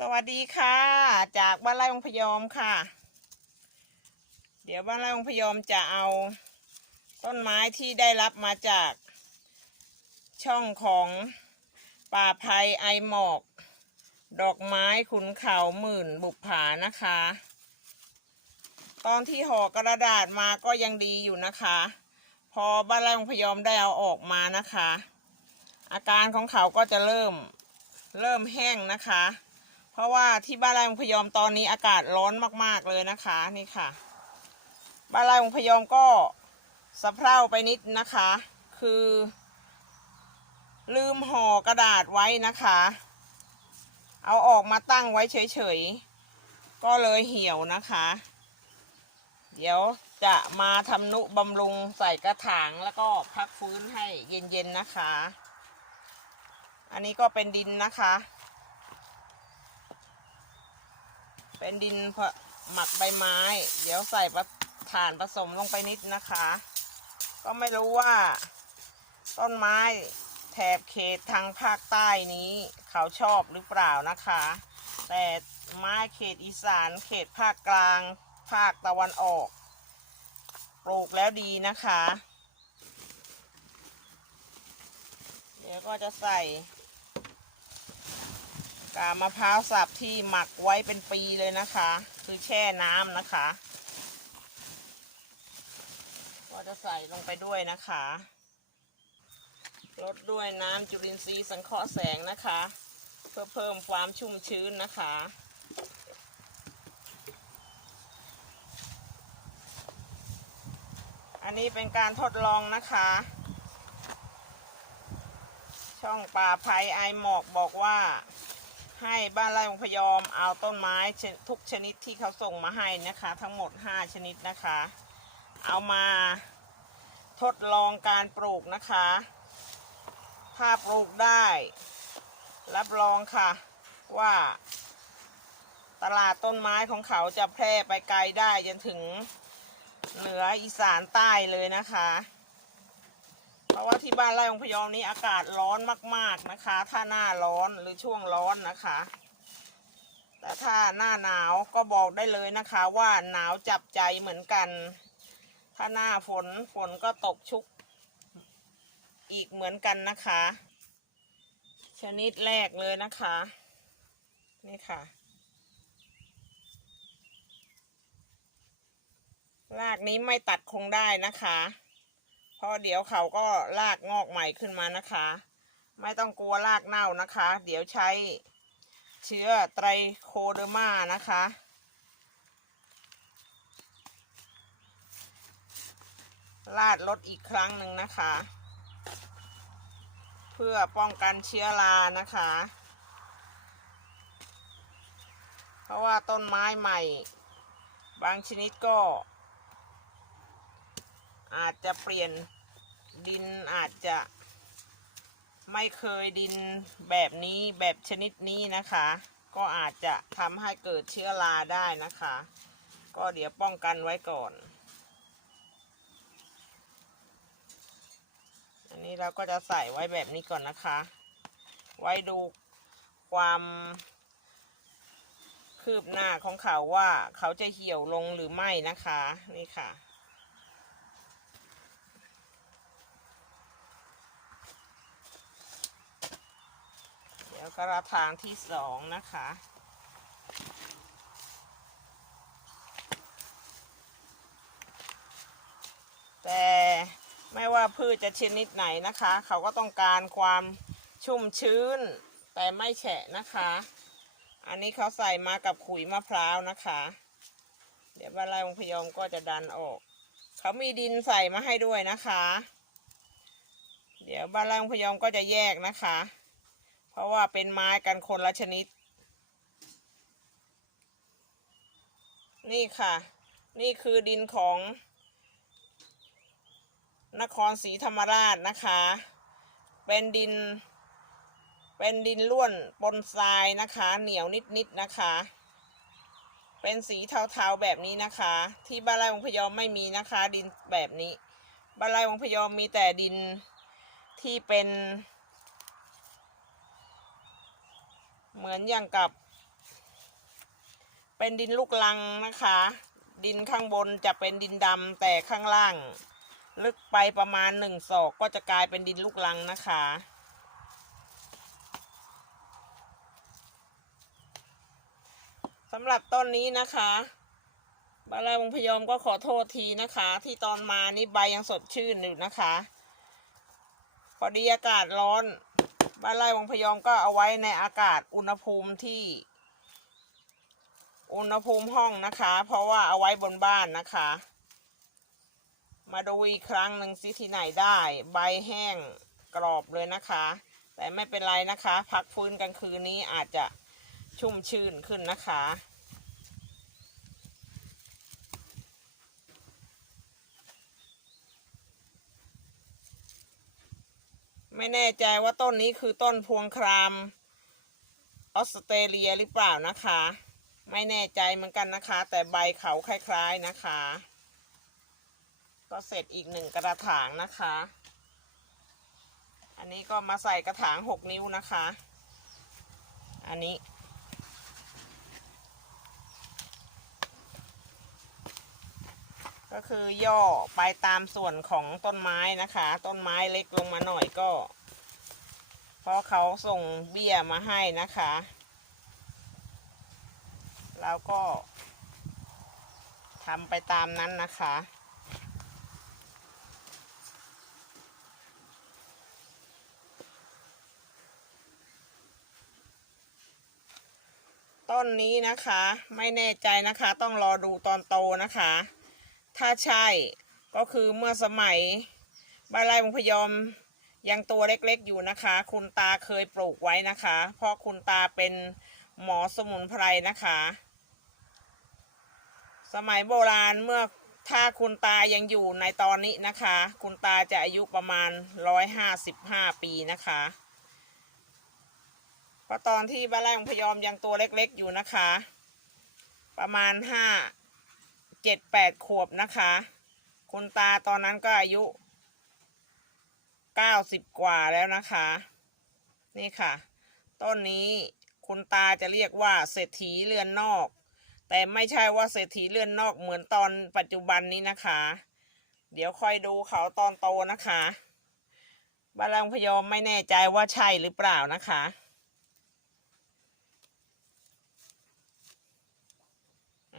สวัสดีค่ะ จากบ้านไร่องพยอมค่ะ เดี๋ยวบ้านไร่องพยอมจะเอาต้นไม้ที่ได้รับมาจากช่องของป่าภัยไอหมอก ดอกไม้ขุนเขาหมื่นบุปผานะคะ ตอนที่ห่อกระดาษมาก็ยังดีอยู่นะคะ พอบ้านไร่องพยอมได้เอาออกมานะคะ อาการของเขาก็จะเริ่มเริ่มแห้งนะคะ เพราะว่าที่บ้านไร่องพยอมตอนนี้อากาศร้อนมากๆเลยนะคะนี่ค่ะ บ้านไร่องพยอมก็สะเพร่าไปนิดนะคะ คือ ลืมห่อกระดาษไว้นะคะ เอาออกมาตั้งไว้เฉยๆ ก็เลยเหี่ยวนะคะ เดี๋ยวจะมาทำนุบำรุงใส่กระถางแล้วก็พักฟื้นให้เย็นๆนะคะ อันนี้ก็เป็นดินนะคะ เป็นดินผหมักใบไม้ เดี๋ยวใส่ประถ่านผสมลงไปนิดนะคะ ก็ไม่รู้ว่า ต้นไม้แถบเขตทางภาคใต้นี้ เขาชอบหรือเปล่านะคะ แต่ไม้เขตอีสานเขตภาคกลาง ภาคตะวันออกปลูกแล้วดีนะคะ เดี๋ยวก็จะใส่ กามะพร้าวสับที่หมักไว้เป็นปีเลยนะคะ คือแช่น้ำนะคะ ก็จะใส่ลงไปด้วยนะคะลดด้วยน้ำจุลินทรีย์สังเคราะห์แสงนะคะ เพื่อเพิ่มความชุ่มชื้นนะคะอันนี้เป็นการทดลองนะคะ ช่องป่าภัยไอหมอกบอกว่า ให้บ้านไร่องพยอมเอาต้นไม้ทุกชนิดที่เขาส่งมาให้นะคะ ทั้งหมด 5 ชนิดนะคะ เอามาทดลองการปลูกนะคะ ถ้าปลูกได้ รับรองค่ะว่า ตลาดต้นไม้ของเขาจะแพร่ไปไกลได้จนถึงเหนืออีสานใต้เลยนะคะ เพราะว่าที่บ้านไร่องพยอมนี้อากาศร้อนมาก ๆนะคะ ถ้าหน้าร้อนหรือช่วงร้อนนะคะ แต่ถ้าหน้าหนาวก็บอกได้เลยนะคะ ว่าหนาวจับใจเหมือนกัน ถ้าหน้าฝนฝนก็ตกชุก อีกเหมือนกันนะคะ ชนิดแรกเลยนะคะ นี่ค่ะรากนี้ไม่ตัดคงได้นะคะ เพราะเดี๋ยวเขาก็รากงอกใหม่ขึ้นมานะคะ ไม่ต้องกลัวรากเน่านะคะ เดี๋ยวใช้เชื้อไตรโคเดอร์มานะคะลาดลดอีกครั้งหนึ่งนะคะ เพื่อป้องกันเชื้อรานะคะ เพราะว่าต้นไม้ใหม่ บางชนิดก็ อาจจะเปลี่ยนดินอาจจะไม่เคยดินแบบนี้แบบชนิดนี้นะคะ ก็อาจจะทำให้เกิดเชื้อราได้นะคะ ก็เดี๋ยวป้องกันไว้ก่อน อันนี้เราก็จะใส่ไว้แบบนี้ก่อนนะคะ ไว้ดูความคืบหน้าของเขาว่าเขาจะเหี่ยวลงหรือไม่นะคะ นี่ค่ะ เดี๋ยว กระถางที่สองนะคะ แต่ไม่ว่าพืชจะชนิดไหนนะคะ เขาก็ต้องการความชุ่มชื้น แต่ไม่แฉะนะคะ อันนี้เขาใส่มากับขุยมะพร้าวนะคะ เดี๋ยวบ้านไร่องพยอมก็จะดันออก เขามีดินใส่มาให้ด้วยนะคะ เดี๋ยวบ้านไร่องพยอมก็จะแยกนะคะ เพราะว่าเป็นไม้กันคนละชนิด นี่ค่ะ นี่คือดินของ นครศรีธรรมราชนะคะ เป็นดิน เป็นดินล้วนปนทรายนะคะ เหนียวนิดๆนะคะ เป็นสีเทาๆแบบนี้นะคะ ที่บ้านไร่วงพยอมไม่มีนะคะ ดินแบบนี้บ้านไร่วงพยอมมีแต่ดินที่เป็น เหมือนอย่างกับ เป็นดินลูกลังนะคะ ดินข้างบนจะเป็นดินดำแต่ข้างล่าง ลึกไปประมาณหนึ่งศอกก็จะกลายเป็นดินลูกลังนะคะสำหรับต้นนี้นะคะบาลายวงพยอมก็ขอโทษทีนะคะ ที่ตอนมานี่ใบยังสดชื่นอยู่นะคะ พอดีอากาศร้อน บ้านไร่วังพยอมก็เอาไว้ในอากาศอุณหภูมิที่ อุณหภูมิห้องนะคะ เพราะว่าเอาไว้บนบ้านนะคะ มาดูอีกครั้งหนึ่งซิที่ไหนได้ ใบแห้งกรอบเลยนะคะ แต่ไม่เป็นไรนะคะ พักฟื้นกลางคืนนี้อาจจะชุ่มชื่นขึ้นนะคะ ไม่แน่ใจว่าต้นนี้คือต้นพวงครามออสเตรเลียหรือเปล่านะคะ ไม่แน่ใจเหมือนกันนะคะ แต่ใบเขาคล้ายๆนะคะ ก็เสร็จอีกหนึ่งกระถางนะคะ อันนี้ก็มาใส่กระถางหกนิ้วนะคะ อันนี้ ก็คือย่อไปตามส่วนของต้นไม้นะคะ ต้นไม้เล็กลงมาหน่อยก็ เพราะเขาส่งเบี้ยมาให้นะคะเราก็ทำไปตามนั้นนะคะต้นนี้นะคะ ไม่แน่ใจนะคะ ต้องรอดูตอนโตนะคะ ถ้าใช่ก็คือเมื่อสมัยบ้านไร่วงพยอมยังตัวเล็กๆอยู่นะคะ คุณตาเคยปลูกไว้นะคะ เพราะคุณตาเป็นหมอสมุนไพรนะคะ สมัยโบราณเมื่อถ้าคุณตายังอยู่ในตอนนี้นะคะ คุณตาจะอายุประมาณร้อยห้าสิบห้าปีนะคะเพราะตอนที่บ้านไร่วงพยอมยังตัวเล็กๆอยู่นะคะ ประมาณห้า เจ็ดแปดขวบนะคะ คุณตาตอนนั้นก็อายุเก้าสิบกว่าแล้วนะคะ นี่ค่ะ ต้นนี้คุณตาจะเรียกว่าเศรษฐีเรือนนอก แต่ไม่ใช่ว่าเศรษฐีเรือนนอกเหมือนตอนปัจจุบันนี้นะคะ เดี๋ยวคอยดูเขาตอนโตนะคะบาลังพยอมไม่แน่ใจว่าใช่หรือเปล่านะคะ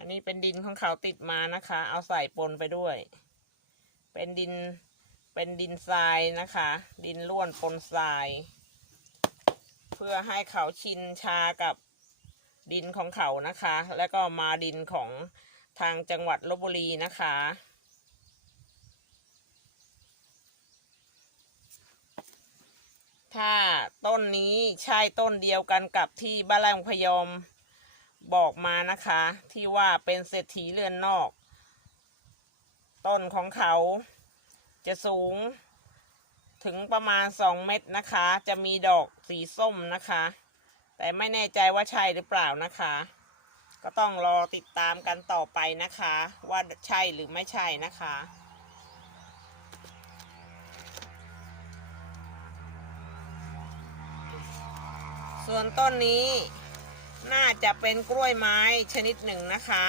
นนี้เป็นดินของเขาติดมานะคะ เอาใส่ปนไปด้วย เป็นดิน เป็นดินทรายนะคะ ดินล้วนปนทราย เพื่อให้เขาชินชากับดินของเขานะคะ แล้วก็มาดินของทางจังหวัดลบบุรีนะคะถ้าต้นนี้ใช่ต้นเดียวกันกับที่บ้านแรงพยอม บอกมานะคะ ที่ว่าเป็นเศรษฐีเรือนนอก ต้นของเขาจะสูงถึงประมาณสองเมตรนะคะ จะมีดอกสีส้มนะคะ แต่ไม่แน่ใจว่าใช่หรือเปล่านะคะ ก็ต้องรอติดตามกันต่อไปนะคะ ว่าใช่หรือไม่ใช่นะคะส่วนต้นนี้ น่าจะเป็นกล้วยไม้ชนิดหนึ่งนะคะ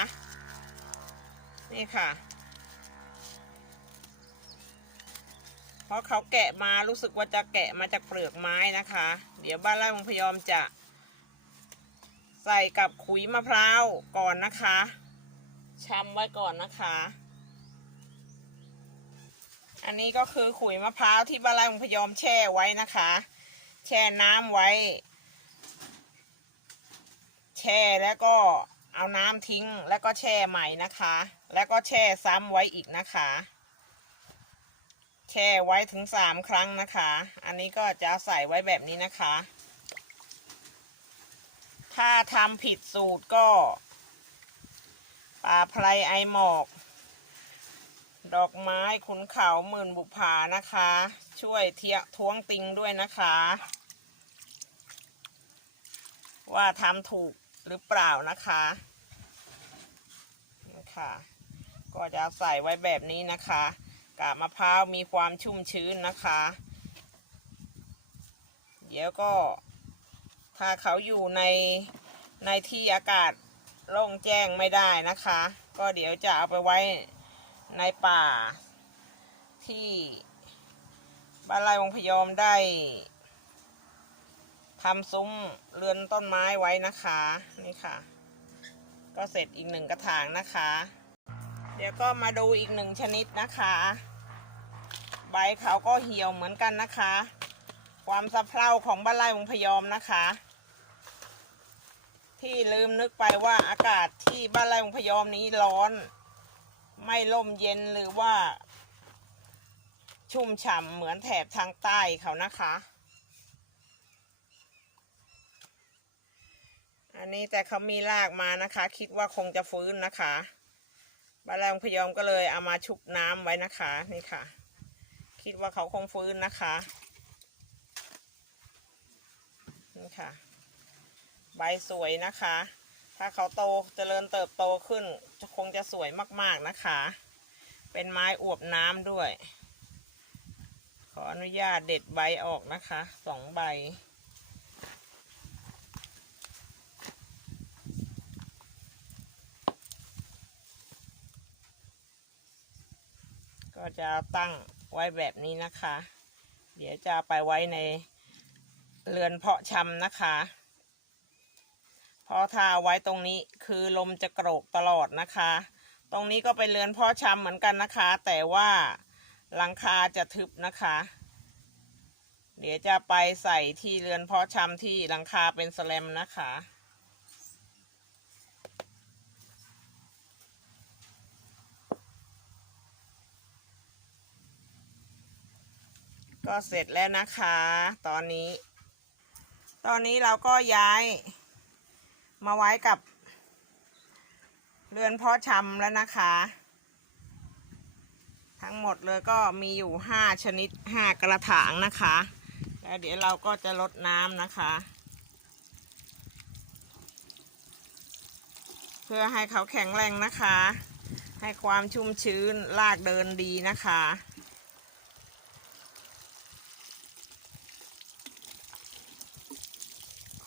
นี่ค่ะ เพราะเขาแกะมารู้สึกว่าจะแกะมาจากเปลือกไม้นะคะ เดี๋ยวบ้านไร่วงพยอมจะ ใส่กับขุยมะพร้าวก่อนนะคะชำไว้ก่อนนะคะ อันนี้ก็คือขุยมะพร้าวที่บ้านไร่วงพยอมแช่ไว้นะคะ แช่น้ำไว้ ช่แล้วก็เอาน้ำทิ้งแล้วก็แช่ใหม่นะคะ แล้วก็แช่ซ้ำไว้อีกนะคะ แช่ไว้ถึงสามครั้งนะคะ อันนี้ก็จะใส่ไว้แบบนี้นะคะ ถ้าทำผิดสูตรก็ปลาไพรไอหมอก ดอกไม้ขุนเขาหมื่นบุภานะคะ ช่วยเทียท้วงติงด้วยนะคะ ว่าทำถูก หรือเปล่านะคะนี่ค่ะก็จะใส่ไว้แบบนี้นะคะกาบมะพร้าวมีความชุ่มชื้นนะคะ เดี๋ยวก็ ถ้าเขาอยู่ในในที่อากาศโล่งแจ้งไม่ได้นะคะ ก็เดี๋ยวจะเอาไปไว้ในป่าที่บ้านไร่วงพยอมได้ ทำซุ้มเรือนต้นไม้ไว้นะคะ นี่ค่ะ ก็เสร็จอีกหนึ่งกระถางนะคะ เดี๋ยวก็มาดูอีกหนึ่งชนิดนะคะ ใบเขาก็เหี่ยวเหมือนกันนะคะ ความสะเพร่าของบ้านไร่วงพยอมนะคะ ที่ลืมนึกไปว่าอากาศที่บ้านไร่วงพยอมนี้ร้อน ไม่ร่มเย็นหรือว่า ชุ่มฉ่ำเหมือนแถบทางใต้เขานะคะ อันนี้แต่เขามีรากมานะคะ คิดว่าคงจะฟื้นนะคะบานแรงพยอมก็เลยเอามาชุบน้ำไว้นะคะนี่ค่ะ คิดว่าเขาคงฟื้นนะคะนี่ค่ะ ใบสวยนะคะ ถ้าเขาโตเจริญเติบโตขึ้นจะคงจะสวยมากๆนะคะ เป็นไม้อวบน้ำด้วย ขออนุญาตเด็ดใบออกนะคะสองใบ ก็จะตั้งไว้แบบนี้นะคะ เดี๋ยวจะไปไว้ในเรือนเพาะชำนะคะพราะถ้าไว้ตรงนี้คือลมจะโกรกตลอดนะคะ ตรงนี้ก็เป็นเรือนเพาะชำเหมือนกันนะคะ แต่ว่าหลังคาจะทึบนะคะ เดี๋ยวจะไปใส่ที่เรือนเพาะชำที่หลังคาเป็นสแลมนะคะ ก็เสร็จแล้วนะคะ ตอนนี้ ตอนนี้เราก็ย้าย มาไว้กับเรือนเพาะชำแล้วนะคะ ทั้งหมดเลยก็มีอยู่ห้าชนิดห้ากระถางนะคะ แล้วเดี๋ยวเราก็จะลดน้ำนะคะ เพื่อให้เขาแข็งแรงนะคะ ให้ความชุ่มชื้นรากเดินดีนะคะ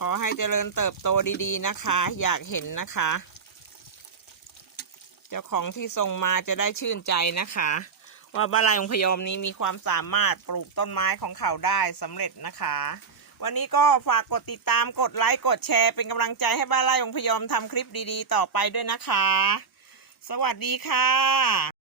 อให้เจริญเติบโตดีๆนะคะ อยากเห็นนะคะ เจ้าของที่ส่งมาจะได้ชื่นใจนะคะ ว่าบ้านลายองพยอมนี้มีความสามารถปลูกต้นไม้ของเขาได้สำเร็จนะคะ วันนี้ก็ฝากกดติดตามกดไลค์กดแชร์เป็นกำลังใจให้บ้านไร่องพยอมทำคลิปดีๆ ต่อไปด้วยนะคะ สวัสดีค่ะ